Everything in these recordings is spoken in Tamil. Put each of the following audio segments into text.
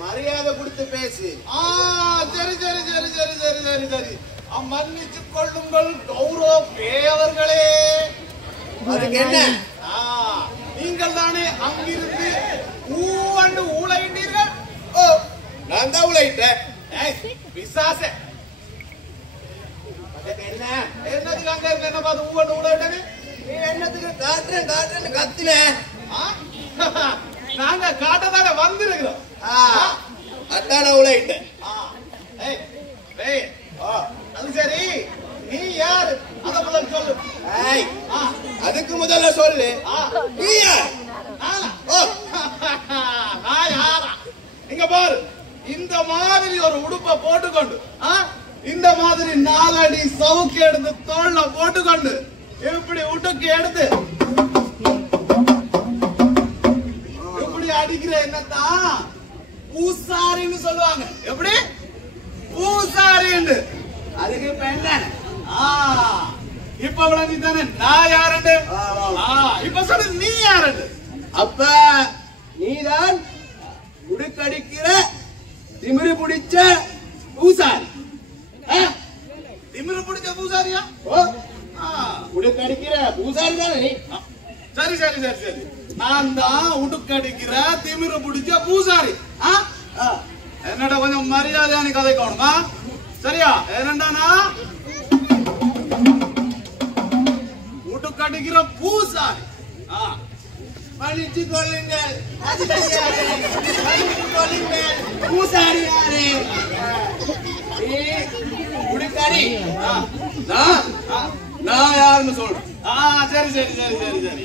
மரியாதை கொடுத்து பேசு. சரி சரி சரி சரி சரி சரி சரி மன்னிச்சுக் கொள்ளுங்கள் கௌரவ பேவர்களே. அதுக்கு என்ன? நீங்கள் தானே அங்கிருந்து ஊவண்டு ஊழையிட்டீர்கள். நான் தான் ஊழையிட்டேன். பிசாச என்ன என்னதுக்கு அங்க இருந்து என்ன பார்த்து ஊவண்டு ஊழையிட்டேன்னு நீ என்னத்துக்கு காட்டுறேன் காட்டுறேன்னு கத்துவேன். நாங்க காட்டதானே வந்திருக்கிறோம். அதான ஊழையிட்டேன். அது சரி, நீ யாரு அத முதல்ல சொல்லு. அதுக்கு முதல்ல சொல்லு. நீ யார்? நான் யாரா? இங்க பாரு, இந்த மாதிரி ஒரு உடுப்பை போட்டுக்கொண்டு இந்த மாதிரி 4 அடி சவுக்கு எடுத்து தோல்ல போட்டுக்கொண்டு இப்படி உடுக்கு எடுத்து இப்படி அடிக்கிற என்னத்தான் பூசாரின்னு சொல்லுவாங்க. எப்படி? பூசாரின்னு. அதுக்கு இப்ப என்ன? இப்ப விளங்கி தானே நான் யாருண்டு. இப்ப சொல்லு, நீ யாருண்டு? அப்ப நீதான் உடுக்கடிக்கிற திமிரு பிடிச்ச பூசாரி. திமிரு பிடிச்ச பூசாரியா? உடுக்கடிக்கிற பூசாரி தானே நீ? சரி சரி சரி சரி, நான் தான் உடுக்கடிக்கிற திமிரு பிடிச்ச பூசாரி. என்னடா கொஞ்சம் மரியாதையான கதை காணுமா? சரியா? என்னண்டானா உடுக்கடிக்கிற பூசாரி. மன்னிச்சு கொள்ளுங்கள், பூசாரி யாரு? உடுக்கடி நான் யாருன்னு சொல்றேன். சரி சரி சரி சரி சரி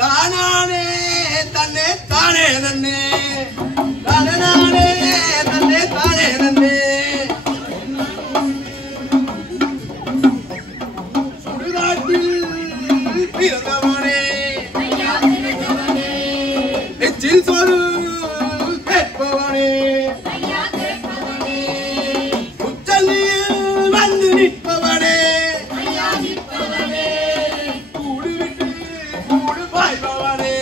தானே தன்னே தானே நன்னே தானே தன்னே தானே நன்னே சுடுகாட்டில் பிறந்தவனே நெச்சில் சொல் கேட்பவனே உச்சலில் வந்து நிற்பவனே கூடு விட்டு கூடு பாய்பவனே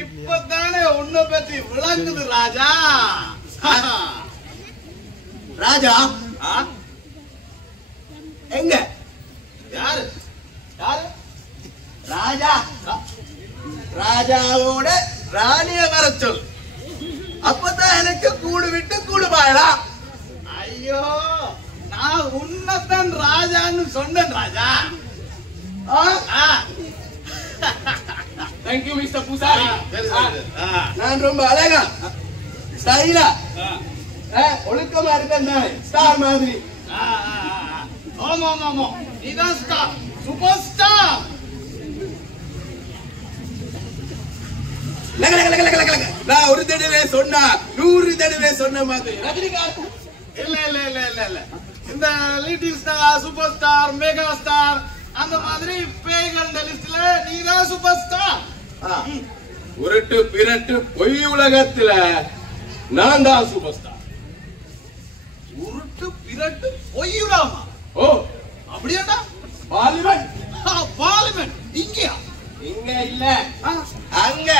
இப்பதானே உன்னை பத்தி விளங்குது ராஜா. ராஜா எங்க? யாரு யாரு? ராஜா. ராஜாவோட ராணிய வர சொல். அப்பதான் எனக்கு கூடு விட்டு கூடு பாயலாம். ஐயோ, நான் உன்னதான் ராஜான்னு சொன்னேன் ராஜா. Thank you Mr. பூசாரி. நான் ரொம்ப அழகா ஸ்டைலா ஒழுக்கமா இருக்கேன். ஸ்டார் மாதிரி. ஆமா ஆமா ஆமா, நீதான் ஸ்டார், சூப்பர் ஸ்டார். நான் ஒரு தடவை சொன்னா 100 தடவை சொன்ன மாதிரி ரஜினிகாந்த். இல்ல இல்ல இல்ல இல்ல இல்ல, இந்த little star, super star, mega star அந்த மாதிரி பேய்கள் லிஸ்ட்ல நீதான் சூப்பர் ஸ்டார். உருட்டு பிரட்டு பொய் உலகத்துல நான் தான் சூப்பர் ஸ்டார். உருட்டு பிரட்டு பொய் உலகமா? ஓ அப்படியாடா? பார்லிமெண்ட். பார்லிமெண்ட் இங்கயா? இங்க இல்ல, அங்க. அங்க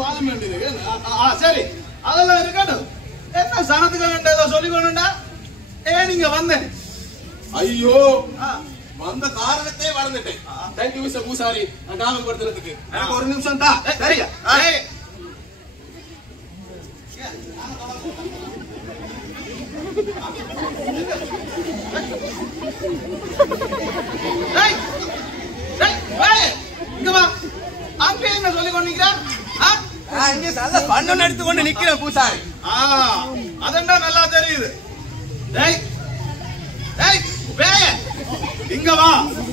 பார்லிமெண்ட் இருக்கு. சரி, அதெல்லாம் இருக்கட்டும். என்ன சனத்துக்கு வேண்டியதோ சொல்லிக்கணும்டா. நீங்க வந்தேன். ஐயோ, வந்த காரணத்தை மறந்துட்டேன். தேங்க்யூ மிஸ்டர் பூசாரி, நான் ஞாபகப்படுத்துறதுக்கு. எனக்கு ஒரு நிமிஷம் தான். சரியா? இங்க வா. அங்க என்ன சொல்லி கொண்டிருக்கிறான்? இங்க நல்ல பண்ணம் எடுத்துக்கொண்டு நிக்கிறேன் பூசாரி. அதண்டா நல்லா தெரியுது. டேய் டேய் பேய இங்க வா.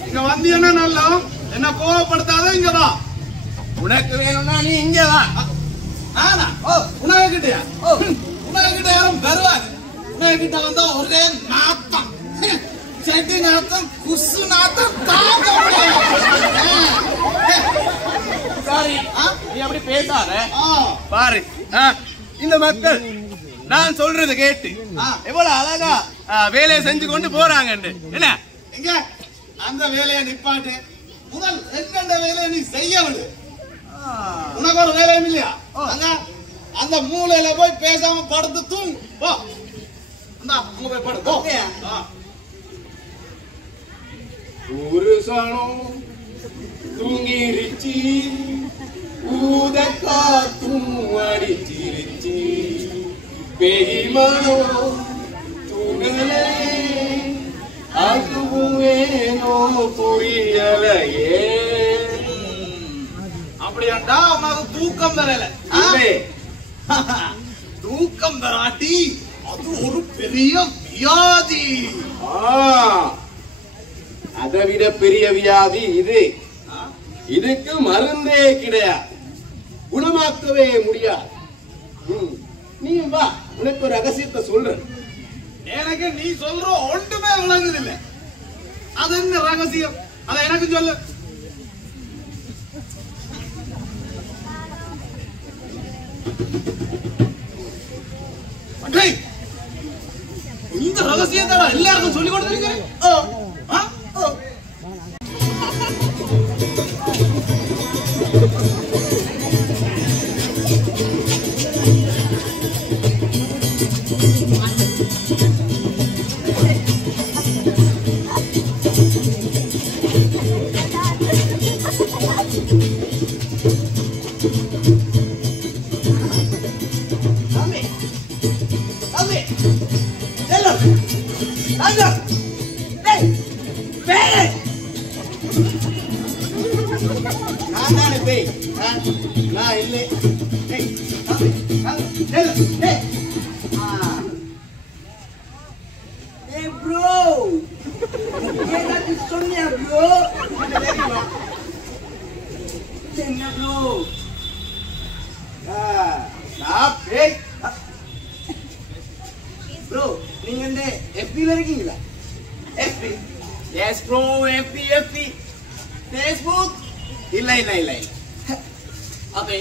இங்க வந்தீன்னா நல்லா என்ன கோவப்படுத்தாத. இங்க வா. உனக்கு வேணும்னா நீ இங்க வா. ஆனா உனக்கிட்டயா? உனக்கிட்ட யாரும் வருவாங்க? உனக்கிட்ட வந்தா ஒரே நாத்தம், செடி நாத்தம், குசு நாத்தம் தாங்க சாரி, நீ அப்படி பேசாத. பாரு, இந்த மக்கள் நான் சொல்றது கேட்டு எவ்வளவு அழகா வேலையை செஞ்சு கொண்டு போறாங்க. என்ன எங்க அந்த வேலையை நிப்பாட்டு. முதல் எங்கண்ட வேலையை நீ செய்ய விடு. உனக்கு ஒரு வேலையும் இல்லையா? அங்க அந்த மூலையில போய் பேசாம படுத்து தூங்கு. போ, அங்க போய் படு. போ. புருஷனும் தூங்கிருச்சி, ஊத காத்தும் அடிச்சிருச்சி, பெய்மனோ தூங்கலே, அதுவும் ஏனோ புரியலையே. அப்படியாண்டா உனக்கு தூக்கம் வரல. தூக்கம் வராட்டி அது ஒரு பெரிய வியாதி. அதை விட பெரிய வியாதி இது. இதுக்கு மருந்தே கிடையாது, குணமாக்கவே முடியாது. நீ வா, உனக்கு ஒரு ரகசியத்தை சொல்றேன். எனக்கு நீ சொல்ற ஒன்றுமே விளங்குது இல்ல. அது என்ன ரகசியம்? அத எனக்கு சொல்லு. இந்த ரகசியத்தை எல்லாருக்கும் சொல்லி கொடுத்துருக்கேன்.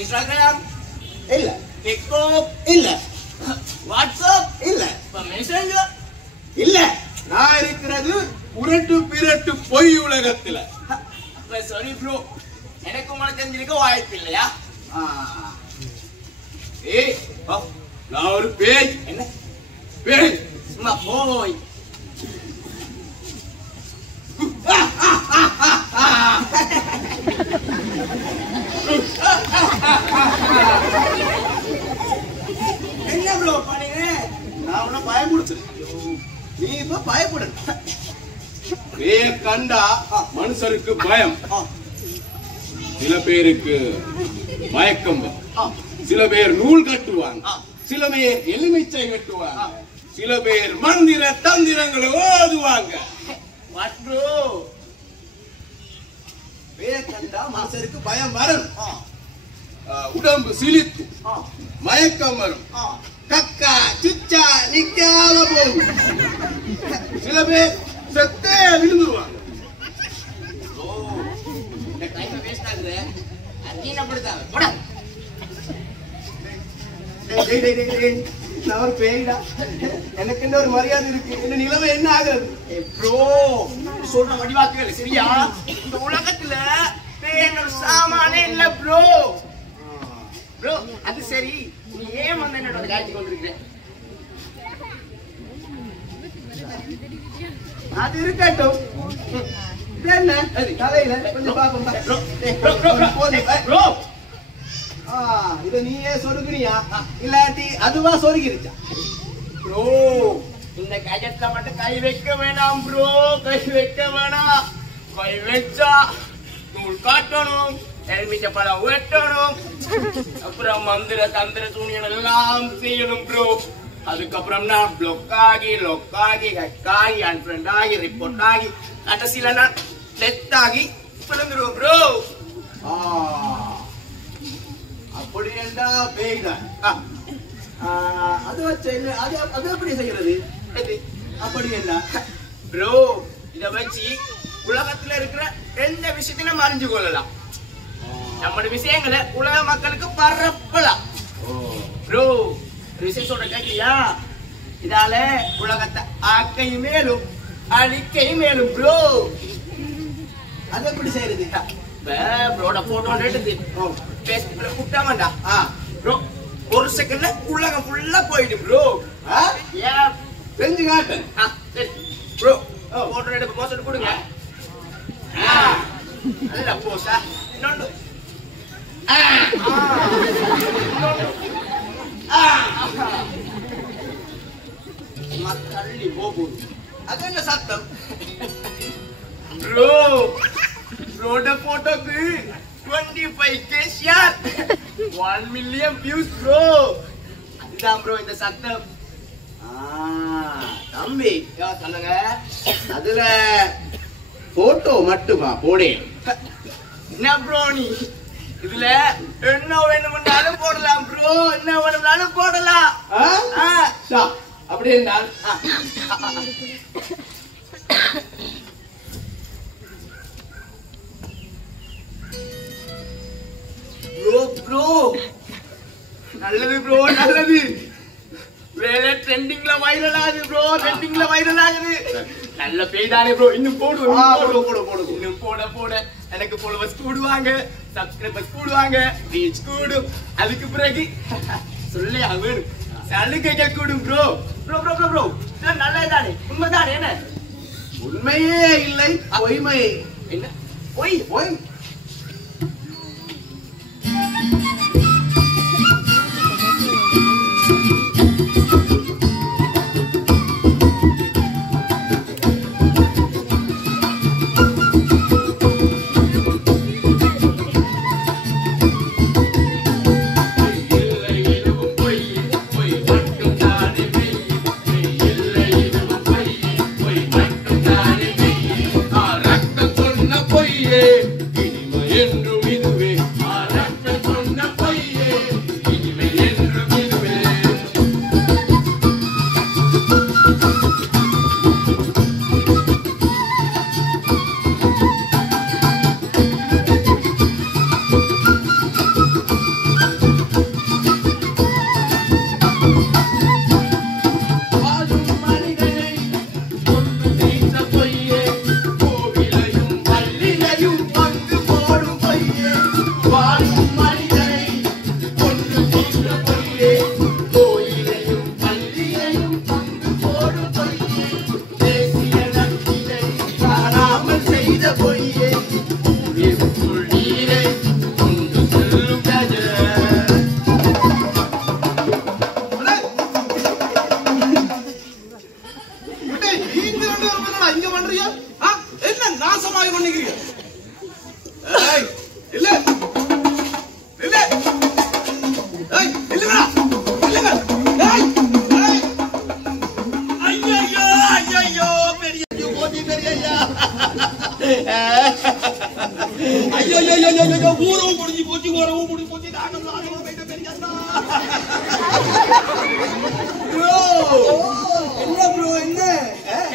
Instagram இல்ல, TikTok இல்ல, WhatsApp இல்ல, Messenger இல்ல. நான் இருக்கிறது உருட்டு பிரட்டு பொய் உலகத்துல. சாரி ப்ரோ, எனக்கு உங்களுக்கு தெரிஞ்சிருக்க வாய்ப்பு இல்லையா? ஏய், நான் ஒரு பேய். என்ன பேய்? சும்மா போய். என்ன ப்ரோ பண்ணீங்க? நான் உன்னை பயமுடுத்து. நீ இப்ப பயப்படு. பேய கண்டா மனுஷருக்கு பயம். சில பேருக்கு மயக்கம், சில பேர் நூல் கட்டுவாங்க, சில பேர் எலுமிச்சை கட்டுவாங்க, சில பேர் மந்திர தந்திரங்களை ஓதுவாங்க. What bro? பேய கண்டா மனுஷருக்கு பயம் வரும், உடம்பு சிலித்து மயக்கம் வரும், கக்கா சுச்சா நிக்காம போகும், சில பேர் செத்தே விழுந்துருவாங்க. நான் ஒரு பேய்டா, எனக்கு ஒரு மரியாதை இருக்கு. இந்த நிலைமை என்ன ஆகுறது? ப்ரோ சொல்ற வடிவாக்குகள் சரியா? இந்த உலகத்துல பேய்கள் சாமானே இல்ல ப்ரோ. ப்ரோ அது சரி, நீ ஏன் வந்து என்னோட காட்சி கொண்டிருக்கிற? அது இருக்கட்டும். என்ன தலையில கொஞ்சம் பாப்போம். இத நீயே சொருகுனியா இல்லாட்டி அதுவா சொருகிருச்சா? ப்ரோ இந்த கேஜெட்ல மட்டும் கை வைக்க வேணாம் ப்ரோ, கை வைக்க வேணாம். கை வச்சா நூல் காட்டணும், எலுமிச்சை பழம் வெட்டணும், அப்புறம் மந்திர தந்திர சூனியம் எல்லாம் செய்யணும் ப்ரோ. அதுக்கப்புறம் நான் பிளாக் ஆகி ஹேக் ஆகி அன்ஃப்ரெண்ட் ஆகி ரிப்போர்ட் ஆகி கடைசியில நான் டெத் ஆகி விழுந்துருவோம் ப்ரோ. அப்படி என்றா பேய்தான். அது வச்சு அது எப்படி செய்யறது? அப்படி என்ன ப்ரோ? இத வச்சு உலகத்துல இருக்கிற எந்த விஷயத்தையும் நம்ம அறிஞ்சு கொள்ளலாம். நம்மளோட விஷயங்களை உலக மக்களுக்கு பரப்பலாம் ப்ரோ. விஷயம் சொல்ற கேட்கலையா? இதால உலகத்தை ஆக்கை மேலும் அழிக்கை மேலும் ப்ரோ. அது எப்படி செய்யறது? ப்ரோட போட்டோ எடுத்து பேஸ்புக்ல கூட்டாமண்டா ப்ரோ, ஒரு செகண்ட்ல உலகம் ஃபுல்லா போயிடும் ப்ரோ. ஏன் செஞ்சு காட்டு ப்ரோ. போட்டோ எடுக்க போஸ்ட் கொடுங்க. நல்ல போஸா. இன்னொன்று தள்ளி போகுது. அது என்ன சத்தம் ப்ரோ? ப்ரோட போட்டோக்கு 25K share, 1 million views bro. அதுதான் ப்ரோ இந்த சத்தம். தம்பி சொல்லுங்க. அதுல போட்டோ மட்டுமா போடே? என்ன ப்ரோ நீ இதுல என்ன வேணும்னாலும் போடலாம் ப்ரோ, என்ன வேணும்னாலும் போடலாம். அப்படி என்றால் ப்ரோ ப்ரோ நல்லது ப்ரோ, நல்லது. வேலை ட்ரெண்டிங்ல வைரல் ஆகுது ப்ரோ, ட்ரெண்டிங்ல வைரல் ஆகுது. நல்ல பேய்தானே ப்ரோ. இன்னும் போடு, இன்னும் போட எனக்கு ஃபாலோவர்ஸ் கூடுவாங்க, சப்ஸ்கிரைபர்ஸ் கூடுவாங்க, ரீச் கூடும். அதுக்கு பிறகு சொல்லையா வேணும், சலுகைகள் கூடும் bro. Bro bro bro bro நல்லதானே? உண்மைதானே? என்ன உண்மையே இல்லை, பொய்மை. என்ன பொய்? பொய்.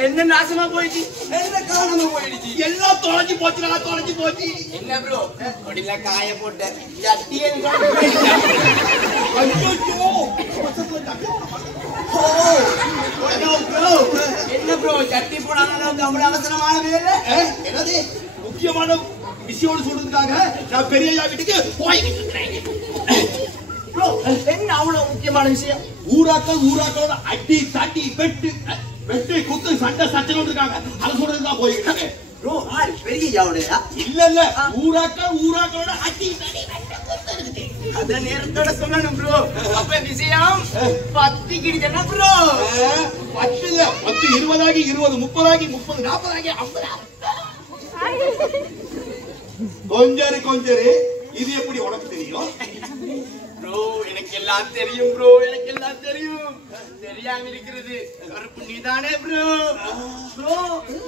என்ன நாசமா போயிடுச்சு? என்ன காணாம போயிடுச்சு? எல்லாம் தொலைஞ்சு போச்சு. என்ன ப்ரோ அப்படில காய போட்ட சட்டியே என்ன ப்ரோ சட்டி போடாம அவ்வளவு அவசரமான வேலை? என்னது முக்கியமான விஷயம் சொல்றதுக்காக நான் பெரிய வீட்டுக்கு போய்கிட்டு இருக்கேன். ப்ரோ என்ன அவ்வளவு முக்கியமான விஷயம்? ஊராக்களோட அடி தட்டி வெட்டு குத்து சண்டை சச்சரவு இருக்காங்க. அது சொல்றதுதான் போயிருக்காங்க. ப்ரோ பெரிய யாவுடையா? இல்ல ஊராக்களோட அடி தட்டி வெட்டு குத்து இருக்கு. அத நேரத்தோட சொல்லணும் ப்ரோ. அப்ப விஷயம் 10 கிடிச்சனா ப்ரோ. 10 இல்ல 10 20 ஆகி 20 30 ஆகி 30 40 ஆகி 50. கொஞ்சரு இது எப்படி உனக்கு தெரியும் ப்ரோ? எனக்கு எல்லாம் தெரியும் ப்ரோ, எனக்கு எல்லாம் தெரியும். தெரியாம இருக்கிறது கருப்பு நீதானே ப்ரோ. ப்ரோ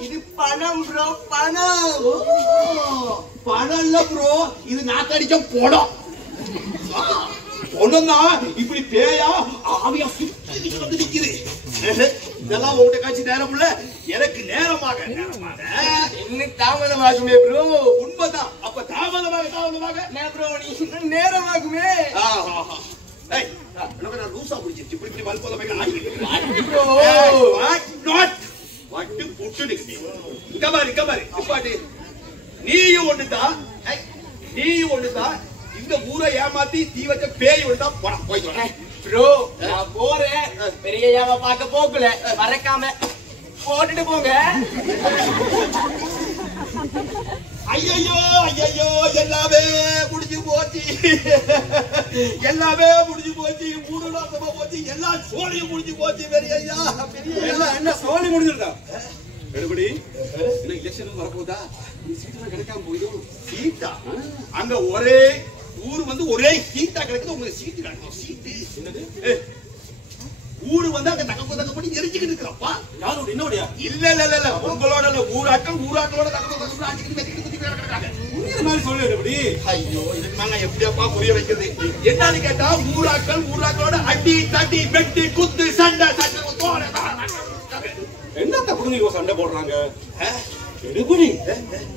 இது பணம் ப்ரோ, பணம். பணம் இல்ல ப்ரோ, இது நாக்கடிச்ச பணம். பொண்ணுன்னா இப்படி பேயா ஆவியா சுத்தி வந்து நிக்குது. இதெல்லாம் உங்ககிட்ட காட்சி நேரம் இல்ல, எனக்கு நேரமாக இன்னும் தாமதமாகுமே ப்ரோ. உண்மைதான். அப்ப தாமதமாக ப்ரோ நீ இன்னும் நேரமாகுமே. லூசா பிடிச்சிருச்சு. இப்படி மல்போதமைகள் ஆகிட்டு ப்ரோ. வட்டு புட்டு நிக்குது. இங்க பாரு அப்பாட்டி, நீயும் ஒண்ணுதான் இந்த ஊரை ஏமாத்தி தீ வச்ச பேய் ஒண்ணா போயிட்டு ப்ரோ. நான் போறேன், பெரியயாவை பார்க்க போகல, மறக்காம போட்டுட்டு போங்க. ஐயோ எல்லாமே முடிஞ்சு போச்சு, மூணு நாசமா போச்சு, எல்லா சோழியும் முடிஞ்சு போச்சு. பெரியய்யா என்ன சோழி முடிஞ்சிருந்தா எடுபடி என்ன எலெக்ஷன் வரப்போதா? சீட்டெல்லாம் கிடைக்காம போயிடும். சீட்டா? அங்க ஒரே ஊரு வந்து ஒரே சீட்டா கிடைக்குது. உங்களுக்கு சீட்டு கிடைக்கும். சீட்டு என்னது? ஊரு வந்து அங்க தக்க பண்ணி எரிஞ்சுக்கிட்டு இருக்கிறப்பா. யாரோட என்னோடயா? இல்ல உங்களோட ஊராக்களோட தக்க ஆட்டிக்கிட்டு கிடக்காங்க. மாதிரி சொல்லு எப்படி? ஐயோ இதுக்கு மேல எப்படியாப்பா புரிய வைக்கிறது? என்னன்னு கேட்டா ஊராக்களோட அடி தடி வெட்டி குத்து சண்டை என்ன தப்பு நீங்க சண்டை போடுறாங்க? எடுபடி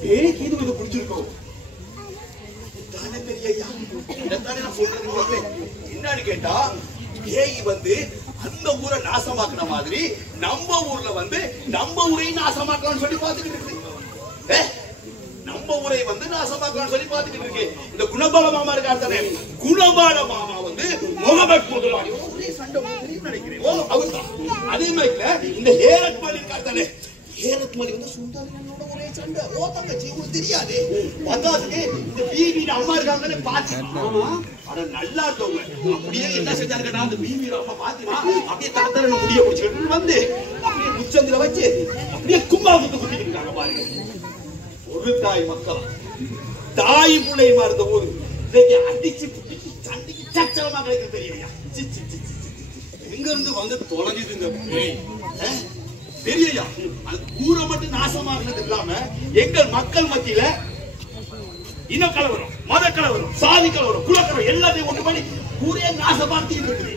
பேய் கீது வந்து பிடிச்சிருக்கோம். என்னன்னு கேட்டா பேய் வந்து அந்த ஊரை நாசமாக்குன மாதிரி நம்ம ஊர்ல வந்து நம்ம ஊரையும் நாசமாக்கலாம்னு சொல்லி பாத்துக்கிட்டு இருக்கு. நம்ம ஊரை வந்து நாசமாக்கலாம்னு சொல்லி பாத்துக்கிட்டு இருக்கு. இந்த குணபால மாமா இருக்காரு, குணபால மாமா வந்து முகமது முதலாளி ஒரே சண்டை நினைக்கிறேன். அவர்தான். அதே மாதிரி இந்த ஹேரத் மாலி இருக்காரு, ஹேரத் மாலி வந்து சுந்தரனோட ஒரே சண்டை. தங்கச்சி உங்களுக்கு தெரியாது. வந்தாதுக்கு இந்த பிபி அம்மா இருக்காங்கன்னு பாத்து நல்லா இருந்தவங்க அப்படியே என்ன செஞ்சாருன்னா அந்த பிபி அம்மா பாத்தீங்கன்னா அப்படியே தரத்தர முடிய பிடிச்சிட்டு வந்து அப்படியே முச்சந்தில வச்சு அப்படியே கும்பா குத்திட்டு இருக்காங்க பாருங்க. ஒரு தாய் மக்கள் தாய் பிள்ளையுமா இருந்த ஊரு இன்னைக்கு அடிச்சு புடிச்சு சண்டைக்கு சச்சலமா கிடைக்க தெரியலையா? எங்க இருந்து வந்து தொலைஞ்சுதுங்க தெரியலையா? அது ஊரை மட்டும் நாசமாகினது இல்லாம எங்கள் மக்கள் மத்தியில இன கலவரம், மத கலவரம், சாதி கலவரம், குலக்கலவரம் எல்லாத்தையும் ஒன்று பண்ணி ஊரே நாசமாக்கிட்டு இருக்குது.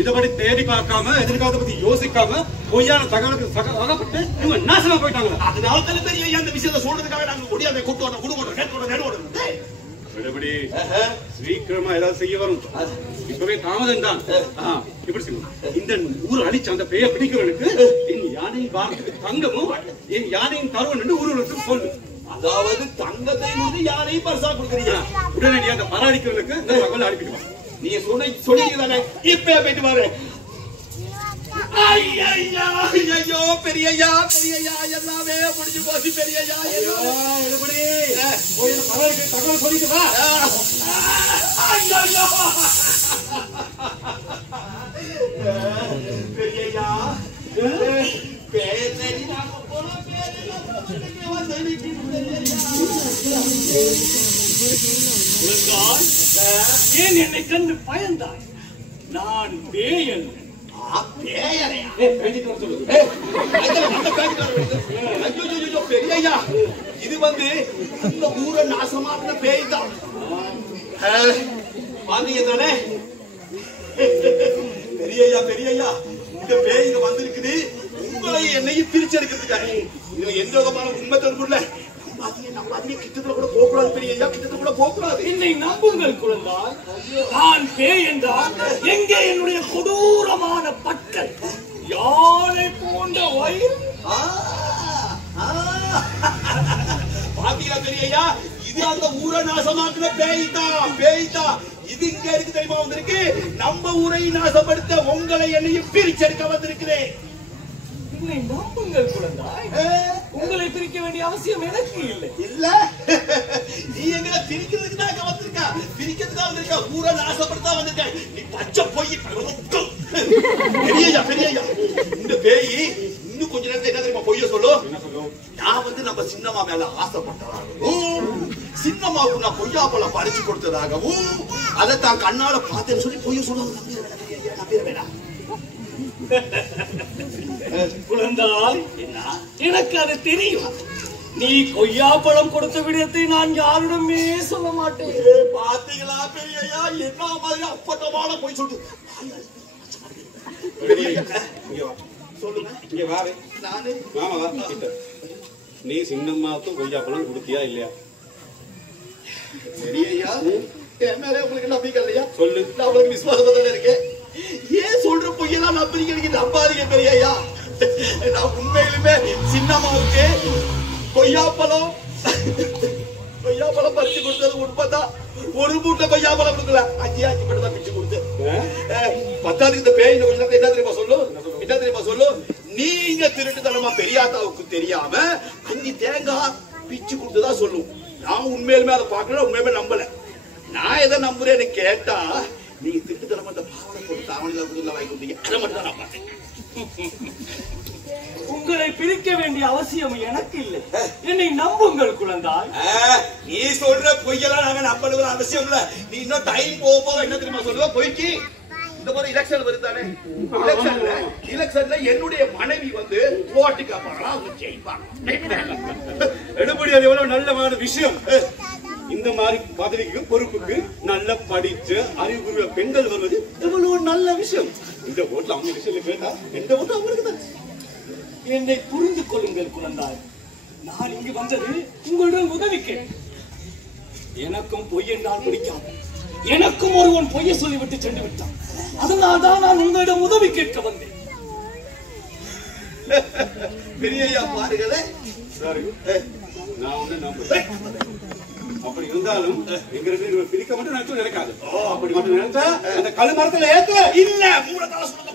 இதபடி தேடி பார்க்காம எதிர்காலத்தை பத்தி யோசிக்காம பொய்யான தகவலுக்கு அகப்பட்டு இவங்க நாசமா போயிட்டாங்க. அதனால தானே தெரியல அந்த விஷயத்தை சொல்றதுக்காக நாங்க ஒடியாத கூட்டோட குடும்பம் நெட்டோட சீக்கிரமா ஏதாவது செய்ய வரும். இப்பவே தாமதம் தான். இப்படி சொல்லுங்க, இந்த ஊர் அழிச்ச அந்த பெய பிடிக்கிறவனுக்கு என் யானையின் பாரத்துக்கு தங்கமும் என் யானையின் தருவன் ஊருக்கு சொல்லு. அதாவது தங்கத்தை வந்து யானையும் பரிசா கொடுக்குறீங்க. உடனடியாக அந்த பராடிக்கிறவனுக்கு இந்த தகவல் அனுப்பிடுவாங்க. நீங்க சொன்னீங்க தானே, இப்ப போயிட்டு பாரு. ஐயோ பெரியய்யா எல்லாமே முடிஞ்சு போச்சு. பெரியய்யா தகவல் சொல்லிட்டு வா. பெரியய்யா ஏன் என்னை கண்டு பயந்தாய்? நான் பேயன். பெரியய்யா இது வந்து இந்த ஊரை நாசமாக்குன பேய் தான். பாத்தீங்க தானே பெரியய்யா இந்த பேய் இங்க வந்திருக்குது உங்களை என்னையும் பிரிச்செடுக்கிறதுக்காக. இதுல எந்த விதமான உண்மை தரப்புல கிட்டத்துல கூட போகக்கூடாது. பெரியய்யா கிட்டத்துல கூட போகக்கூடாது. என்னை நம்புங்கள் குழந்தாய், நான் பேய் என்றால் எங்கே என்னுடைய கொடூரமான பற்கள், யானை போன்ற வயிறு. பாத்தீங்களா பெரியய்யா, இது அந்த ஊரை நாசமாக்குன பேய்தான். இது இங்க இருக்கு தெரியுமா வந்திருக்கு. நம்ம ஊரை நாசப்படுத்த உங்களை என்னையும் பிரிச்செடுக்க வந்திருக்கிறேன். என்னை நம்புங்கள் குழந்தாய், உங்களை பிரிக்க வேண்டிய அவசியம் எனக்கு இல்லை. இல்ல நீ எங்களை பிரிக்கிறதுக்கு தான் அங்க வந்திருக்கா, பிரிக்கிறதுக்கு வந்திருக்கா, ஊரை நாசப்படுத்தா வந்திருக்க. நீ பச்சை போய் பெரியய்யா இந்த பேய் இன்னும் கொஞ்ச நேரத்துல என்ன தெரியுமா பொய்ய சொல்லும்? நான் வந்து நம்ம சின்னம்மா மேல ஆசைப்பட்டதாகவும் சின்னம்மாவுக்கு நான் கொய்யா பழம் பறிச்சு கொடுத்ததாகவும் அதை தான் கண்ணால பார்த்தேன்னு சொல்லி பொய்ய சொல்லுவாங்க. நம்பிட வேணாம். குழந்தாய், எனக்கு அது தெரியும். நீ கொய்யாப்பழம் கொடுத்த விடத்தை நான் யாரிடமே சொல்ல மாட்டேன். பாத்தீங்களா பெரியய்யா, என்ன மாதிரி அப்பட்டமான பொய் சொல்லுது. பெரியய்யா சொல்லுங்க. இங்க வாரு. நானே மாமா வா கிட்ட. நீ சின்னம்மாவுக்கு கொய்யாப்பழம் கொடுத்தியா இல்லையா? பெரியய்யா, என் மேல உங்களுக்கு நம்பிக்கை இல்லையா? சொல்லு. நான் உங்களுக்கு விசுவாசமா இருக்கேன். ஏன் சொல்ற பொய்யெல்லாம் நம்புறீங்க? நம்பாதீங்க பெரியய்யா. நான் உண்மையிலுமே சின்னம்மாவுக்கு கொய்யாப்பழம் பறிச்சு கொடுத்தது உண்மைதான். ஒரு மூட்டை கொய்யாப்பழம் கொடுக்கல, 5 மட்டும் தான் பிச்சு கொடுத்தேன். பத்தாவதுக்கு இந்த பேய் கொஞ்சம் என்ன தெரியுமா சொல்லு? நீங்க திருட்டுத்தனமா பெரியாத்தாவுக்கு தெரியாம 5 தேங்காய் பிச்சு கொடுத்ததா சொல்லும். நான் உண்மையிலுமே அதை பார்க்கல, உண்மையுமே நம்பல. நான் எதை நம்புறேன்னு கேட்டா நீங்க திருட்டுத்தனமா அந்த பாவனை போட்டு தாவணில கொடுத்து வாங்கி கொடுத்தீங்க. அதை மட்டும் தான் நான் பார்த்தேன். உங்களை பிரிக்க வேண்டிய அவசியம் எனக்கு இல்லை. என்னை நம்புங்கள் குழந்தாய். நீ சொல்ற பொய்யெல்லாம் நாங்க நம்பணுங்கிற அவசியம் இல்ல. நீ இன்னும் டைம் போக என்ன தெரியுமா சொல்லுவ? பொய்க்கு இந்த மாதிரி எலெக்ஷன் வருதானே, எலெக்ஷன்ல என்னுடைய மனைவி வந்து ஓட்டு காப்பாங்களா, அவங்க ஜெயிப்பாங்க. எடுபடி அது எவ்வளவு நல்லமான விஷயம். இந்த மாதிரி பதவிக்கு பொறுப்புக்கு நல்ல படிச்ச அறிவுள்ள பெண்கள் வருவது எவ்வளவு நல்ல விஷயம். இந்த ஓட்டுல அவங்க விஷயம் கேட்டா எந்த ஓட்டு அவங்களுக்கு தான். என்னை புரிந்து கொள்ளுங்கள் குழந்தாய். நான் இங்கு வந்தது உங்களுடன் உதவி கேட்டு. எனக்கும் பொய் என்றால் பிடிக்காது. எனக்கும் ஒருவன் பொய்யை சொல்லிவிட்டு சென்று விட்டான். அதனால் தான் நான் உங்களிடம் உதவி கேட்க வந்தேன். பெரியய்யா பாருங்களே. சரி, நான் ஒண்ணு நம்புறேன். அப்படி இருந்தாலும் எங்க ரெண்டு பிரிக்க மட்டும் நினைச்சு நினைக்காது. அப்படி மட்டும் நினைச்சா அந்த கழு மரத்துல ஏத்து இல்ல மூலத்தால சொல்லுங்க.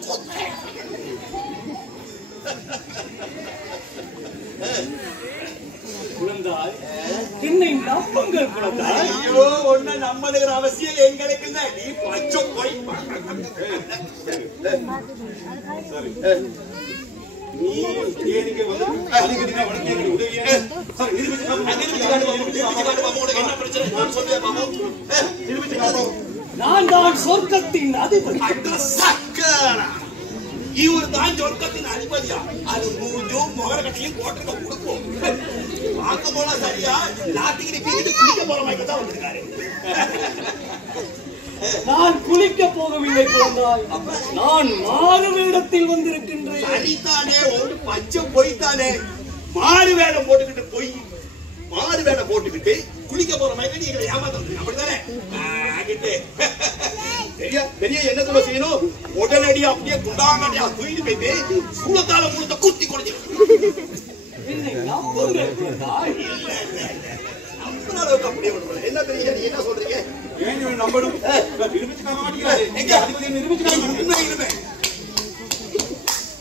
குழந்தாய், என்னை நம்புங்கள் குழந்தாய். ஐயோ, ஒன்ன நம்பணுங்கிற அவசியம் எங்களுக்கு இல்ல. நீ பச்சை போய் சரி, நீ ஏனிங்க வந்து அடிக்கடினா வடக்கே உதவியே. சரி, நிரூபிச்சு உங்களுக்கு என்ன பிரச்சனை நான் சொல்லுவேன் மாமா. நிரூபிச்சு காட்டு. நான் தான் சொர்க்கத்தின் அதிபதி. சக்கரா இவர் தான் சொர்க்கத்தின் அதிபதியா? அது மூஞ்சும் முகர கட்டியும் கோட்டை கொடுக்கும். பார்க்க போனா சரியா நாட்டுக்கு பீக்கிட்டு குளிக்க போற மாதிரி தான் வந்திருக்காரு. நான் குளிக்க போகவில்லை குழந்தாய். நான் மாறு வேடத்தில் வந்திருக்கின்றேன். சரிதானே, ஒரு பச்சை போய்த்தானே. மாறு வேடம் போட்டுக்கிட்டு குளிக்க போற மாதிரி நீங்க ஏமாத்த அப்படித்தானே? பெரிய என்ன சொல்ல செய்யணும்? உடனடியா அப்படியே குண்டாங்கடியா தூக்கிட்டு போயிட்டு சூளத்தால முழுத்த குத்தி கொடுத்து என்னை நம்புங்கள் குழந்தாய். அப்படியே என்ன பெரிய நீ என்ன சொல்றீங்க? ஏன் நம்பணும்? நிரூபிச்சுக்காம மாட்டீங்களா? எங்க அதிபதியை நிரூபிச்சுக்காம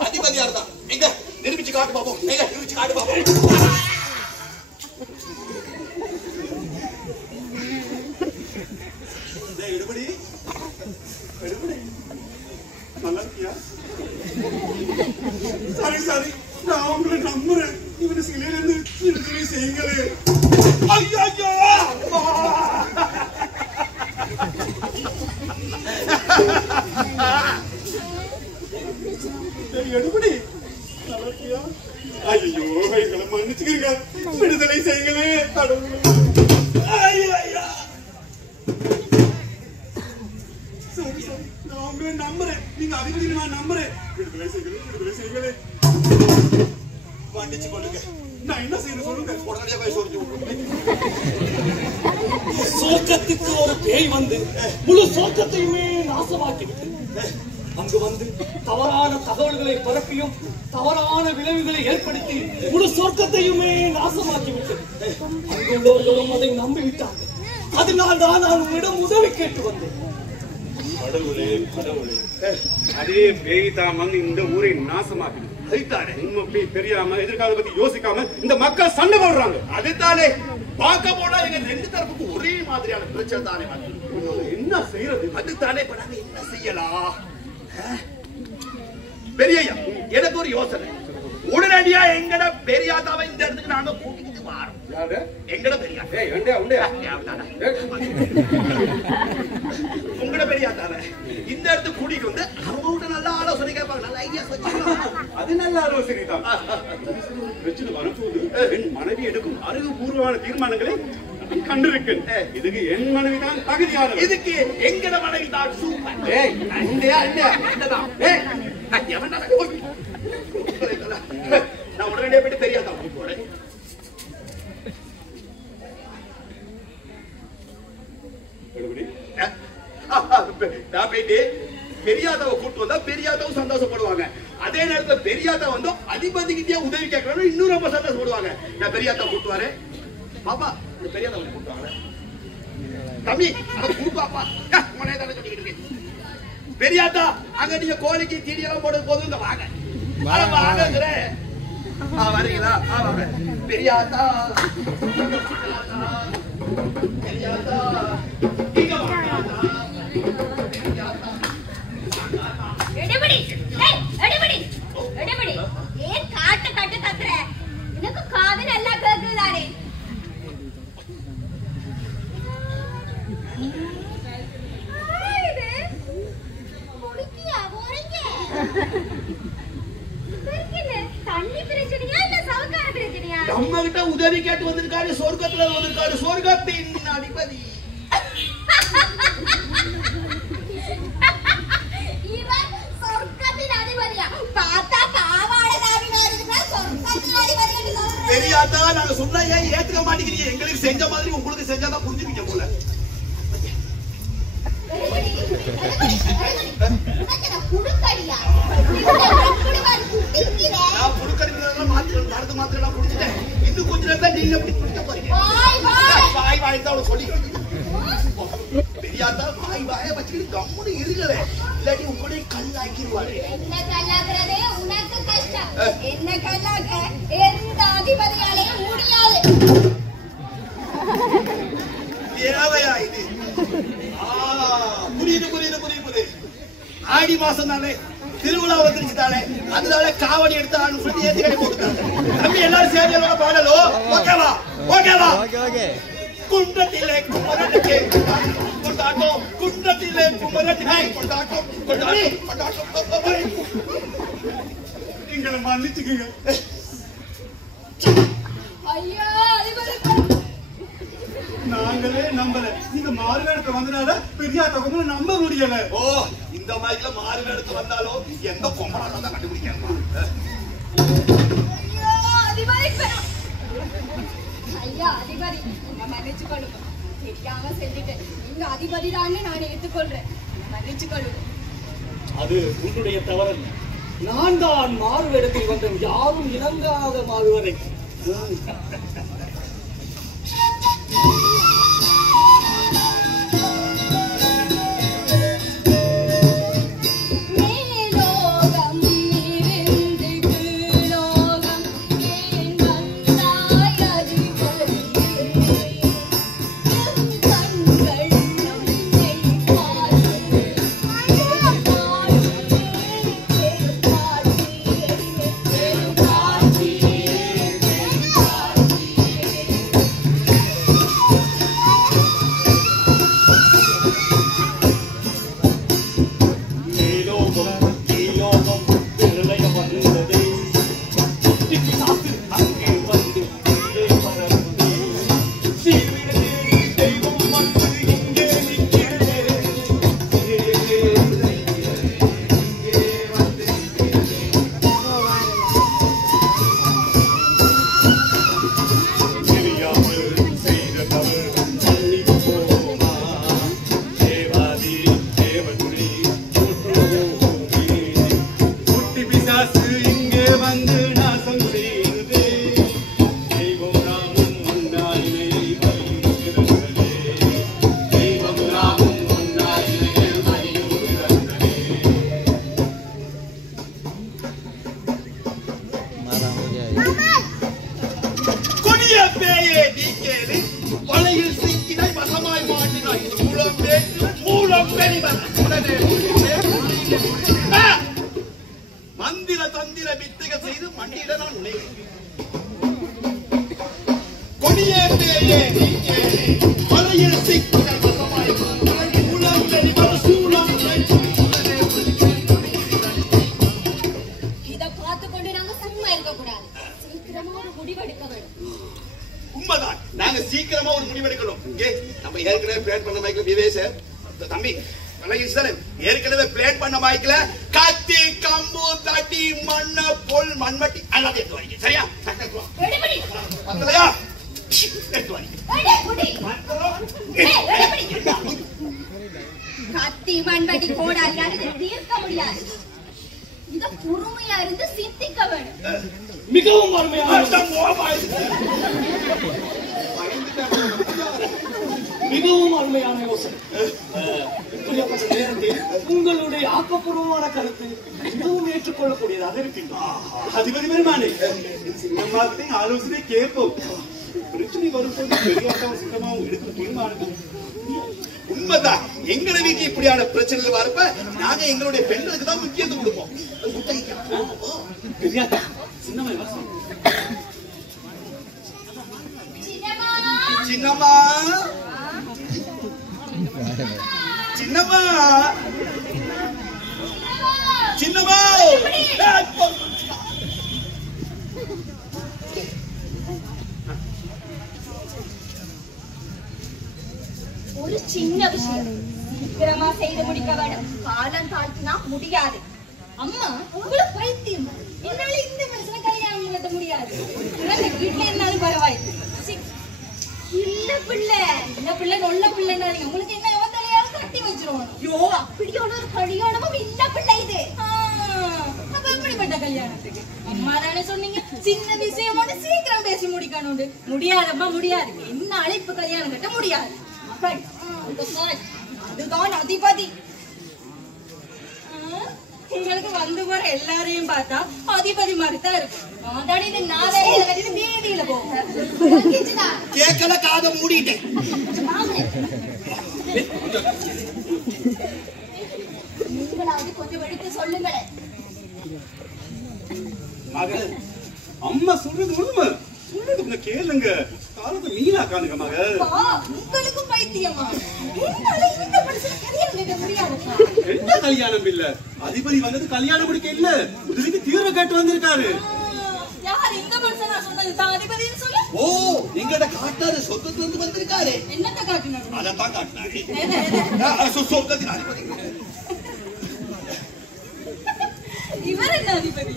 அதிபதியா இருந்தா எங்க நிரூபிச்சு காட்டு பாப்போம். எங்க நிரூபிச்சு காட்டு பாப்போம். நல்லா இருக்கியா? சரி சரி, நான் உங்களை நம்புறேன். இவனை சிலையிலிருந்து விடுதலை செய்யுங்களே. ஐயோ எடுபடி நல்லா இருக்கியா? ஐயோ, எங்களை மன்னிச்சுக்கிறீங்க. விடுதலை செய்யுங்களே கடவுளே. சரி சரி, நான் உங்களை நம்புறேன். நீங்க அதிபதி நான் நம்புறேன். விடுதலை செய்யுங்களே. மன்னிச்சு கொள்ளுங்க. நான் என்ன செய்யணும் சொல்லுங்க. உடனடியா போய் சொல்லிட்டு சொர்க்கத்துக்கு ஒரு பேய் வந்து முழு சொர்க்கத்தையுமே நாசமாக்கிவிட்டு அங்கு வந்து தவறான தகவல்களை பரப்பியும் தவறான விளைவுகளை ஏற்படுத்தி முழு சொர்க்கத்தையுமே நாசமாக்கிவிட்டது. அங்குள்ளவர்களும் அதை நம்பிவிட்டார்கள். அதனால் தான் நான் உன்னிடம் உதவி கேட்டு வந்தேன். கடவுளே கடவுளே, அதே பேய் தான் வந்து இந்த ஊரை நாசமாக்கிடுது. அதுதானே முன்னோக்கி தெரியாம எதிர்காலத்தை பத்தி யோசிக்காம இந்த மக்கள் சண்டை போடுறாங்க. அதுதானே பார்க்க போனா எங்க ரெண்டு தரப்புக்கு ஒரே மாதிரியான பிரச்சனை தானே வந்து என்ன செய்யறது? அதுதானே இப்ப நாங்க என்ன செய்யலாம்? பெரியய்யா எனக்கு ஒரு யோசனை. உடனடியா எங்கட பெரியாதாவை இந்த இடத்துக்கு நாங்க கூட்டிக்கிட்டு வரோம். யாரு? எங்கட பெரியா ஏய் உண்டே உண்டே உங்கட பெரியாதாவை இந்த இடத்துக்கு கூட்டிட்டு வந்து அவங்கள்ட்ட நல்ல ஆலோசனை கேட்பாங்க. நல்ல ஐடியா சொல்லுவாங்க. அது நல்ல ஆலோசனை தான். பிரச்சனை வரும்போது என் மனைவி எடுக்கும் அறிவுபூர்வமான தீர்மானங்களை கண்டிருக்கேன். இதுக்கு என் மனைவி தான் தகுதியானது. இதுக்கு எங்கட மனைவி தான் சூப்பர். ஏய் உண்டே உண்டே என்னதான்? ஏய் எவன்டா நான் உடனடியா போயிட்டு பெரியாதா கூப்பிடுறேன். நான் போயிட்டு பெரியாதாவை கூட்டு வந்தா பெரியாதாவும் சந்தோஷப்படுவாங்க. அதே நேரத்துல பெரியாதா வந்து அதிபதிக்கிட்டே உதவி கேட்கறாங்க, இன்னும் ரொம்ப சந்தோஷப்படுவாங்க. நான் பெரியாதா கூட்டு வரேன். பாப்பா இந்த பெரியாதா கூட்டு வாங்க. தம்பி அதை கூப்பாப்பா உடனே தானே சொல்லிக்கிட்டு இருக்கேன். பெரியாதா அங்க நீங்க கோழிக்கு தீனியெல்லாம் போடுறது போதும் இங்க வாங்க. வாங்குறேன். வரீங்களா? வாங்க. பெரியாதா பெரியாதா இங்க வாங்க. எடபடி ஏய் எடபடி எடபடி ஏன் காட்ட காட்ட கத்துற? எனக்கு காது நல்லா கேக்குதாடே. இது குடிக்கியா போறீங்க? பெருக்கினே தண்ணி பிரச்சனையா இல்ல சவக்கார பிரச்சனையா? நம்ம கிட்ட உதவி கேட்டு வந்திருக்காரு. சொர்க்கத்துல வந்திருக்காரு. சொர்க்கத்தின் அதிபதி. இவன் சொர்க்கத்தின் அதிபதியா? பார்த்தா காவாடகாரி மாதிரி இருக்கா. சொர்க்கத்தின் அதிபதி என்று சொல்றேன். பெரியாதா நாங்க சொன்னா ஏன் ஏத்துக்க மாட்டேங்கிறீங்க? எங்களுக்கு செஞ்ச மாதிரி உங்களுக்கு செஞ்சாதான் புரிஞ்சுப்பீங்க போல. குடுக்கடியா நான் புடுக்கடிக்கிறதெல்லாம் மருந்து மாத்திரம் குடிச்சிட்டேன். இன்னும் கொஞ்ச நேரம் தான் நீங்க குடிக்க போறீங்க. வாய் வாய் தான் அவளை சொல்லி பெரியாதா வாய் வாய வச்சுக்கிட்டு கம்முன்னு இருங்களே, இல்லாட்டி உங்களுடைய கல்லாக்கிடுவாரு. என்ன கல்லாக்குறதே உனக்கு கஷ்டம். என்ன கல்லாக்க எந்த அதிபதியாலையும் முடியாது. தேவையா இது? புரியுது புரியுது புரியுது. ஆடி மாசம் தானே, திருவிழா வந்துருச்சு தானே, அதனால காவடி எடுத்து சொல்லி ஏத்தி கடை போட்டுட்டாங்க. தம்பி எல்லாரும் சேர்ந்து பாடலோ? ஓகேவா? ஓகேவா? குன்றத்திலே குமரனுக்கு கொண்டாட்டம், குன்றத்திலே குமரனுக்கு கொண்டாட்டம், கொண்டாட்டம், கொண்டாட்டம். எங்களை மன்னிச்சுக்கீங்க. ஐயோ அதிபதி நாங்களே நம்பல. நீங்க மாறுவேடத்தை வந்தனால பெரியாதவங்க நம்ப முடியல. ஓ இந்த மாதிரில மாறு எடுத்து வந்தாலும் எந்த பொம்பளாலும் தான் கண்டுபிடிக்காம. ஐயோ அதிபதி ஐயா அதிபதி மன்னிச்சு கொள்ளுங்க. தெரியாம செஞ்சுட்டேன். இந்த அதிபதி தானே நான் ஏற்றுக்கொள்றேன். மன்னிச்சு கொள்ளுங்க. அது உன்னுடைய தவறல்ல. நான் தான் மாறுவேடத்தில் வந்தேன். யாரும் இணங்காத மாறுவரை. மேலோகம் இருந்து கீழோகம் ஏன் வந்தாய் அதிபதி? கண்கள் உன்னை பார்த்து பெருமாட்சி பேயே நீ கேளு வலையில் சிக்கினை வசமாய் மாட்டினாய் மூலம் பேச்சு மூலம் பெரிவன் உடனே மந்திர தந்திர வித்தைகள் செய்து மண்டியிட நான் உழைக்கிறேன் கொடியே பேயே நீ கேளு வலையில் சிக்கினை வசமாய் மாட்டினாய் மூலம் பெரிவன் சூலம் இத பார்த்து கொண்டு நாங்க சும்மா இருக்க கூடாது சீக்கிரமா ஒரு முடிவெடுக்க வேண்டும் உண்மைதான் நாங்க சீக்கிரமா ஒரு முடிவெடுக்கணும் இங்கே நம்ம ஏற்கனவே பிளான் பண்ண மைக்கல விவேஷ் தம்பி ஏற்கனவே பிளான் பண்ண மைக்கல கத்தி கம்பு தட்டி மண்ண பொல் மண்மட்டி எல்லாம் எடுத்து வரீங்க சரியா பத்தலையா எடுத்து வரீங்க கத்தி மண்பட்டி கோடாரியானது தீர்க்க முடியாது இத பொறுமையா இருந்து சிந்திக்க வேண்டும் மிகவும் அருமையான மிகவும் அருமையான யோசனை இப்படிப்பட்ட நேரத்தில் உங்களுடைய ஆக்கப்பூர்வமான கருத்து மிகவும் ஏற்றுக்கொள்ளக்கூடியதாக இருக்கின்றது அதிபதி பெருமானே சின்னம்மாக்கிட்ட ஆலோசனை கேட்போம் பிரச்சனை வரும்போது பெரியாட்டாவும் சின்னமாவும் எடுக்கிற தீர்மானம் உண்மைதான் எங்களை வீட்டு இப்படியான பிரச்சனைகள் வரப்ப நாங்க எங்களுடைய பெண்களுக்கு தான் முக்கியத்துவம் கொடுப்போம் பெரியாட்டா சின்னம்மா யோசனை சின்னம்மா சின்னம்மா சின்னம்மா ஒரு சின்ன விஷயம் சீக்கிரமா செய்து முடிக்க வேண்டும் காலம் தாழ்த்தினா முடியாது அம்மா உங்களுக்கு பைத்தியம் என்னால இந்த மனுஷனை கல்யாணம் பண்ண முடியாது வீட்டுல இருந்தாலும் பரவாயில்லை இல்ல பிள்ளை இந்த பிள்ளை நல்ல பிள்ளைன்னாதீங்க உங்களுக்கு என்ன எவன் தலையாவது கட்டி வச்சிருவோம் ஐயோ அப்படியான ஒரு கல்யாணமும் இல்ல பிள்ளை இது அப்ப எப்படிப்பட்ட கல்யாணத்துக்கு அம்மா தானே சொன்னீங்க சின்ன விஷயமோட சீக்கிரம் பேசி முடிக்கணும் முடியாதம்மா முடியாது என்னால இப்ப கல்யாணம் கட்ட முடியாது அதுதான் அதிபதி உங்களுக்கு வந்து போற எல்லாரையும் பார்த்தா அதிபதி மாதிரி தான் இருக்கும் அதான் இது நாளையில கட்டிட்டு வீதியில போக கேட்கல காத மூடிட்டேன் நீங்களாவது கொஞ்சம் எடுத்து சொல்லுங்களேன் மகள் அம்மா சொல்றது உண்மை சொல்றது கொஞ்சம் கேளுங்க காலத்தை மீனா காணுங்க மகள் உங்களுக்கும் பைத்தியமா என்னால இந்த மனுஷனை கல்யாணம் கேட்க முடியாது என்ன கல்யாணம் இல்ல அதிபதி வந்தது கல்யாணம் முடிக்க இல்ல உதவிக்கு தீர்வு கேட்டு வந்திருக்காரு யார் இந்த மனுஷனா சொன்னது தான் அதிபதின்னு சொல்லு ஓ எங்கட காட்டாரு சொர்க்கத்துல இருந்து வந்திருக்காரு என்னத்த காட்டினாரு அதான் காட்டினாரு சொர்க்கத்தின் அதிபதி இவர் என்ன அதிபதி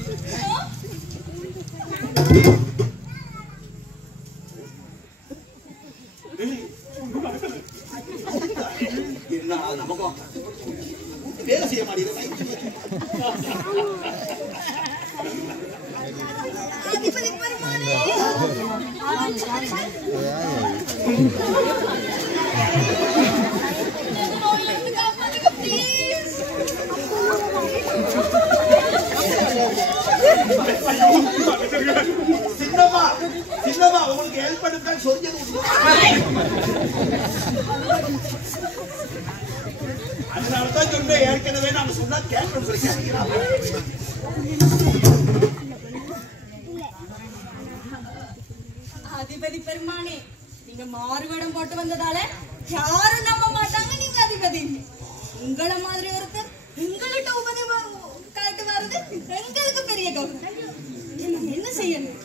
என்ன நமக்கும் வேலை செய்ய மாட்டேங்குது அதிபதி பெருமானே நோயிலிருந்து காப்பாத்துங்க ப்ளீஸ் சின்னம்மா சின்னம்மா உங்களுக்கு ஹெல்ப் பண்ணுறேன்னு சொல்லியது அதனாலதான் சொன்னேன் ஏற்கனவே நாம சொன்னா கேட்கணும் சொல்லி அதிபதி பெருமானே நீங்க மாறுவேடம் போட்டு வந்ததால யாரும் நம்ப மாட்டாங்க நீங்க அதிபதி உங்கள மாதிரி ஒருத்தர் உங்கள்கிட்ட உபதி காட்டு வர்றது எங்களுக்கு பெரிய கௌரவம் என்ன செய்யணும்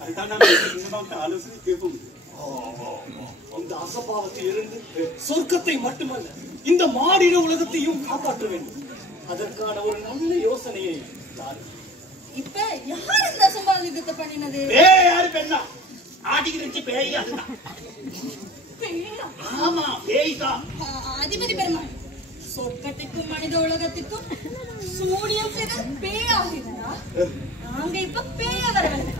அதுதான் நாங்க சின்னம்மாவுக்கு ஆலோசனை கேட்போம் இந்த அசபாவத்தில் இருந்து சொர்க்கத்தை மட்டுமல்ல இந்த மாடின உலகத்தையும் காப்பாற்ற வேண்டும் அதற்கான ஒரு நல்ல யோசனையை இப்ப யார் இந்த அசம்பாவிதத்தை பண்ணினது யாரு பெண்ணா ஆடிக்கிட்டு பேய் அதுதான் ஆமா பேய் தான் அதிபதி பெருமாள் சொர்க்கத்துக்கும் மனித உலகத்துக்கும் சூரியன் செய்த பேயாகிறதா நாங்க இப்ப பேய வரவில்லை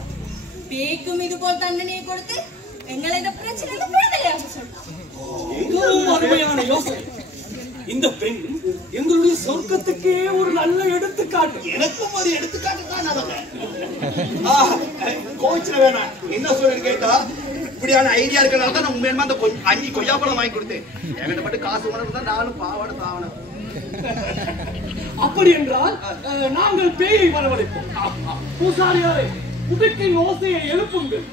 பேய்க்கும் இது போல் தண்டனையை கொடுத்து எங்களை இந்த பிரச்சனை விடுதலையாக சொல்லலாம் மிகவும் அருமையான யோசனை இந்த பெண் எங்களுடைய சொர்க்கத்துக்கே ஒரு நல்ல எடுத்துக்காட்டு. எனக்கும் ஒரு எடுத்துக்காட்டு தான் அவங்க. கோச்சில வேணாம், என்ன சொல்றது கேட்டா, இப்படியான ஐடியா இருக்கிறனால தான் நான் உண்மையுமா அந்த 5 கொய்யாப்பழம் வாங்கி கொடுத்தேன். என்கிட்ட மட்டும் காசு மரம் தான் நானும் பாவாட தாவணும். அப்படி என்றால் நாங்கள் பேயை வரவழைப்போம். பூசாரியாரை உடுக்கின் ஓசையை எழுப்புங்கள்.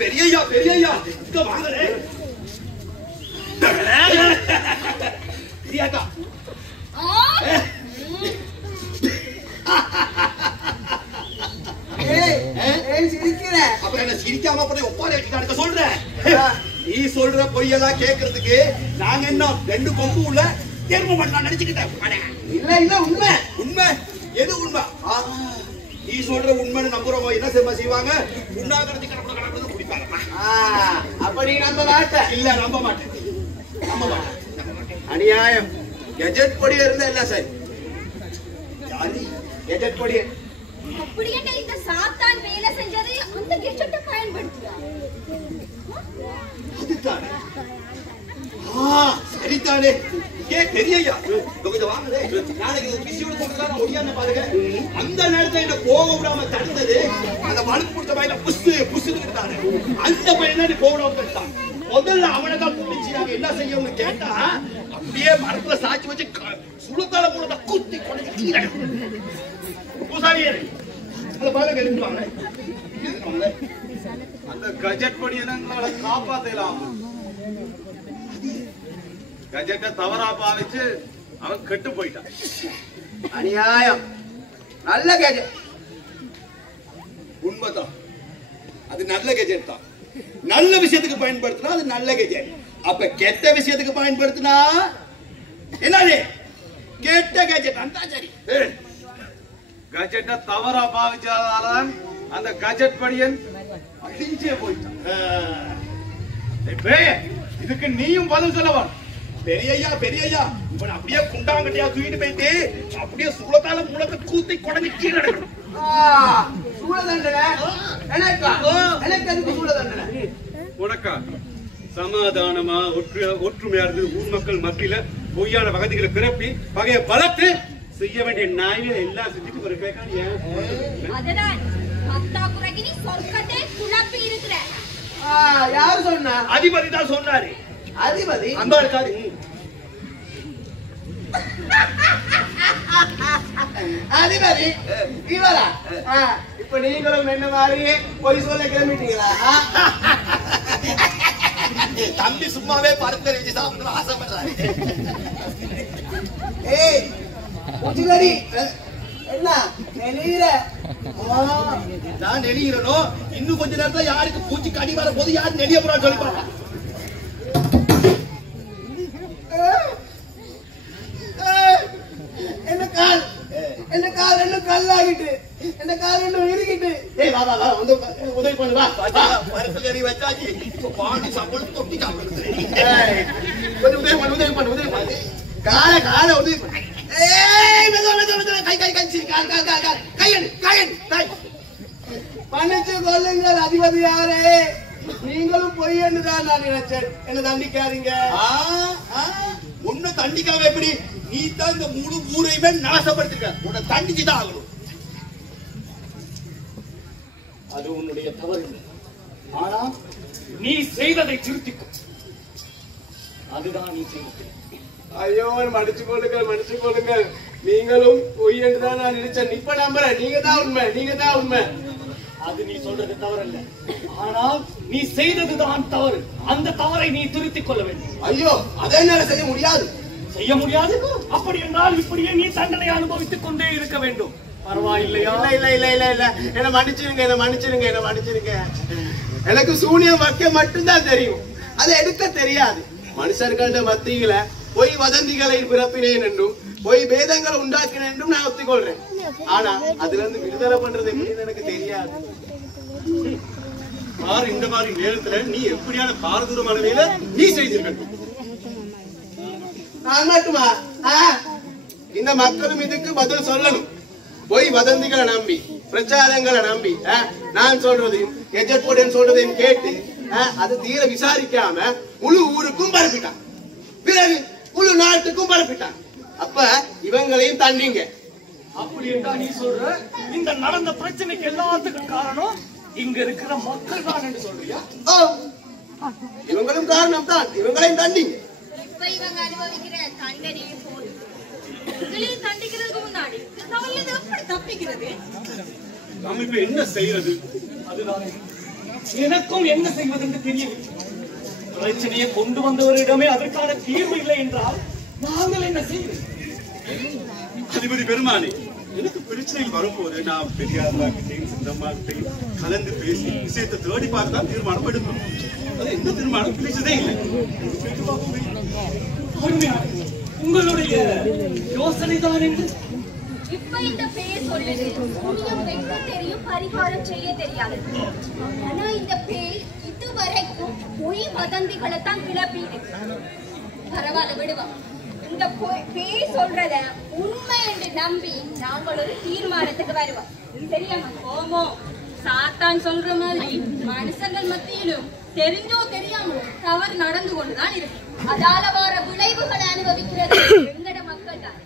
பெரியய்யா பெரியய்யா இங்க வாங்கலே. பிரியாக்கா அப்புறம் என்ன சிரிக்காம அப்புறம் ஒப்பாரி வச்சுட்டு சொல்றேன். நீ சொல்ற பொய்யெல்லாம் கேட்கறதுக்கு நாங்க என்ன 2 கொம்பு உள்ள தேர்வு பண்ணலாம் நினைச்சுக்கிட்டேன். இல்ல இல்ல உண்மை உண்மை. எது உண்மை? நீ சொல்ற உண்மைன்னு நம்புறவங்க என்ன செய்வாங்க? உண்ணாகிறது கடப்பட குடிப்பாங்க. அப்படி நம்ப மாட்டேன். இல்ல நம்ப மாட்டேன். நம்ப மாட்டேன். அநியாயம். கெஜெட் படி இருந்தா என்ன சார்? கெஜெட் படி அப்படி என்ன இந்த சாத்தான் வேலை செஞ்சது அந்த கெஜெட்டை பயன்படுத்துறான். அதுதானே. சரிதானே. பெரியய்யா கொஞ்சம் வாங்கலே. நாளைக்கு பிசியோட போட்டுதான் ஒடியான்னு பாருங்க. அந்த நேரத்துல என்ன போக விடாம தடுத்தது அந்த வழுக்கு பிடிச்ச பையனை புசுன்னு இருந்தாரு. அந்த பையன் நீ போக விடாம தடுத்தான். முதல்ல அவனை தான் பிடிச்சி நாங்க என்ன செய்யணும்னு கேட்டா, அப்படியே மரத்துல சாட்சி வச்சு சுளுத்தால மூலத்தை குத்தி கொண்டு கீழே பூசாரியே அந்த பையனை எழுந்துவாங்க. அந்த கஜெட் படி எங்களை காப்பாத்தலாம். கஜெட்டை தவறா பாவிச்சு அவன் கெட்டு போயிட்டான். அநியாயம். நல்ல கெஜெட். உண்மைதான். அது நல்ல கெஜெட் தான். நல்ல விஷயத்துக்கு பயன்படுத்தினா அது நல்ல கெஜெட். அப்ப கெட்ட விஷயத்துக்கு பயன்படுத்தினா என்னது? கெட்ட கெஜெட். அந்த சரி. கஜெட்டை தவறா பாவிச்சதால அந்த கஜெட் படியன் அழிஞ்சே போயிட்டான். இதுக்கு நீயும் பதில் சொல்லவா? பெரியய்யா பெரியய்யா இவன் அப்படியே குண்டாங்கட்டியா தூக்கிட்டு போயிட்டு அப்படியே சுளத்தால மூலத்தை கூத்தி கொடஞ்சி கீழே எடுக்கணும். சூழ தண்டனை எனக்கு அதுக்கு சூழ தண்டனை. உனக்கா சமாதானமா ஒற்றுமையா இருந்து ஊர் மக்கள் மத்தியில பொய்யான வகதிகளை பிறப்பி பகைய பலத்து செய்ய வேண்டிய நாய்கள் எல்லாம் செஞ்சுட்டு ஒரு கேட்கானியா? அதுதான் பத்தாக்குறைக்கு நீ சொர்க்கத்தை குழப்பி இருக்கிற. யாரு சொன்னா? அதிபதி தான் சொன்னாரு. அதிபதி அந்த இருக்காரு. அதிபதி இவரா? இப்ப நீங்களும் என்ன மாதிரியே பொய் சொல்ல கிளம்பிட்டீங்களா? தம்பி சும்மாவே பருத்தரை வச்சு சாப்பிடணும் ஆசைப்படுறாரு. ஏய் புஜிலரி என்ன நெளியிற? நான் நெளிகிறனோ இன்னும் கொஞ்ச நேரத்துல யாருக்கு பூச்சி கடி வர போது யாரு நெளிய போறான்னு சொல்லி பாருங்க. என்ன கால் ரெண்டும் கல்லாகிட்டு, என்ன கால் ரெண்டும் இறுகிட்டு. ஏய் வா வா வா வந்து உதவி பண்ணு வா. பருத்தரை வச்சாச்சு. இப்ப பாண்டி சாப்பிட்டு தொட்டி சாப்பிடுறது. கொஞ்சம் உதவி பண்ணு. கால உதவி பண்ணு. ஏய் மெதுவா கை மன்னிச்சு கொள்ளுங்கள் அதிபதியாரே. நீங்களும் பொய் என்றுதான் நான் நினைச்சேன். என்ன தண்டிக்காதீங்க. உன்னை தண்டிக்காம எப்படி? நீ தான் இந்த முழு ஊரையுமே நாசப்படுத்திருக்க. உன்னை தண்டிச்சுதான் ஆகணும். அது உன்னுடைய தவறு. ஆனா நீ செய்ததை திருத்திக்கும். அதுதான் நீ செய்தது. ஐயோ மன்னிச்சு கொள்ளுங்கள். நீங்களும் பொய் என்றுதான் நான் நினைச்சேன். இப்ப நம்புறேன். நீங்க தான் உண்மை. அது நீ சொல்றது தவறல்ல. ஆனால் நீ செய்ததுதான் தவறு. அந்த தவறை நீ திருத்திக் கொள்ள வேண்டும். ஐயோ, அதை என்னால செய்ய முடியாது. செய்ய முடியாது? அப்படி என்றால் இப்படியே நீ தண்டனை அனுபவித்துக் கொண்டே இருக்க வேண்டும். பரவாயில்லையா? இல்ல இல்ல இல்ல இல்ல, என்ன மன்னிச்சிருங்க, என்ன மன்னிச்சிருங்க, என்ன மன்னிச்சிருங்க. எனக்கு சூனியம் வைக்க மட்டும்தான் தெரியும், அதை எடுக்க தெரியாது. மனுஷர்கள மத்தியில பொய் வதந்திகளை பிறப்பினேன் என்றும் பொய் பேதங்களை உண்டாக்கினேன் என்றும் நான் ஒத்துக்கொள்றேன். ஆனா அதுல இருந்து விடுதலை பண்றது எப்படின்னு எனக்கு தெரியாது. பாரு, இந்த மாதிரி நேரத்துல நீ எப்படியான பாரதூரமான வேலை நீ செய்திருக்க. நான் மட்டுமா? இந்த மக்களும் இதுக்கு பதில் சொல்லணும். பொய் வதந்திகளை நம்பி பிரச்சாரங்களை நம்பி நான் சொல்றதையும் கெஜெட் போர்டு சொல்றதையும் கேட்டு அது தீர விசாரிக்காம முழு ஊருக்கும் பரப்பிட்டான், பிறகு முழு நாட்டுக்கும் பரப்பிட்டான். அப்ப இவங்களையும் தண்டிங்க. அப்படி என்றா நீ சொல்ற இந்த நடந்த பிரச்சனைக்கு எல்லாத்துக்கும் காரணம் இங்க இருக்கிற மக்கள் தான் என்று சொல்றியா? இவங்களும் காரணம் தான், இவங்களையும் தண்டிங்க. இப்ப இவங்க அனுபவிக்கிற தண்டனையை போது இவங்களையும் தண்டிக்கிறதுக்கு முன்னாடி எப்படி தப்பிக்கிறது? நம்ம இப்ப என்ன செய்யறது? அதுதான் எனக்கும் என்ன செய்வது என்று தெரியவில்லை. பிரச்சனையை கொண்டு வந்தவரிடமே அதற்கான தீர்வு இல்லை என்றால் நாங்கள் என்ன செய்வது? அதிபதி பெருமானே, எனக்கு பிரச்சனைகள் வரும்போது நான் பெரியார்கிட்டையும் சித்தம்மாக்கிட்டையும் கலந்து பேசி விஷயத்தை தேடி பார்த்து தான் தீர்மானம் எடுக்கணும். அது எந்த தீர்மானம் கிடைச்சதே இல்லை. உங்களுடைய யோசனை தான் என்று இப்ப இந்த பேய் சொல்லுது சூனியம் வைக்க தெரியும், பரிகாரம் செய்ய தெரியாது. ஆனா இந்த பேய் இதுவரைக்கும் பொய் வதந்திகளை தான் கிளப்பிட்டு. பரவாயில்ல, விடுவோம். இந்த பேய் சொல்றத உண்மை என்று நம்பி நாங்கள் ஒரு தீர்மானத்துக்கு வருவோம். தெரியாம கோமோ சாத்தான் சொல்ற மாதிரி மனுஷங்கள் மத்தியிலும் தெரிஞ்சோ தெரியாமோ தவறு நடந்து கொண்டுதான் இருக்கு. அதால வர விளைவுகளை அனுபவிக்கிறது எங்கட மக்கள் தான்.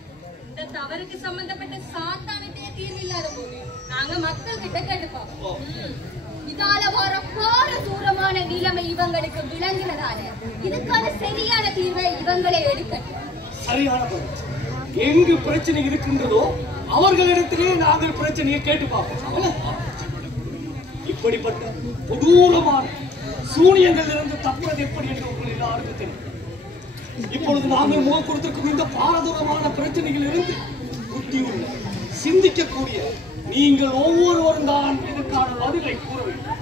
இந்த தவறுக்கு சம்பந்தப்பட்ட சாத்தானுக்கே தீர்வு இல்லாத போது நாங்க மக்கள் கிட்ட கேட்டுப்போம். இதால வர பாரதூரமான நிலைமை இவங்களுக்கு விளங்கினதால இதுக்கான சரியான தீர்வை இவங்களே எடுக்கட்டும். சரியான பதில். எங்கு பிரச்சனை இருக்கின்றதோ அவர்களிடத்திலே நாங்கள் பிரச்சனையை கேட்டு பார்ப்போம். இப்படிப்பட்ட கொடூரமான சூனியங்கள் இருந்து தப்புவது எப்படி என்று உங்கள் எல்லாருக்கும் தெரியும். இப்பொழுது நாங்கள் முகம் கொடுத்திருக்கும் இந்த பாரதூரமான பிரச்சனைகள் இருந்து புத்தியுள்ள சிந்திக்கக்கூடிய நீங்கள் ஒவ்வொருவரும் தான் இதற்கான பதிலை கூற வேண்டும்.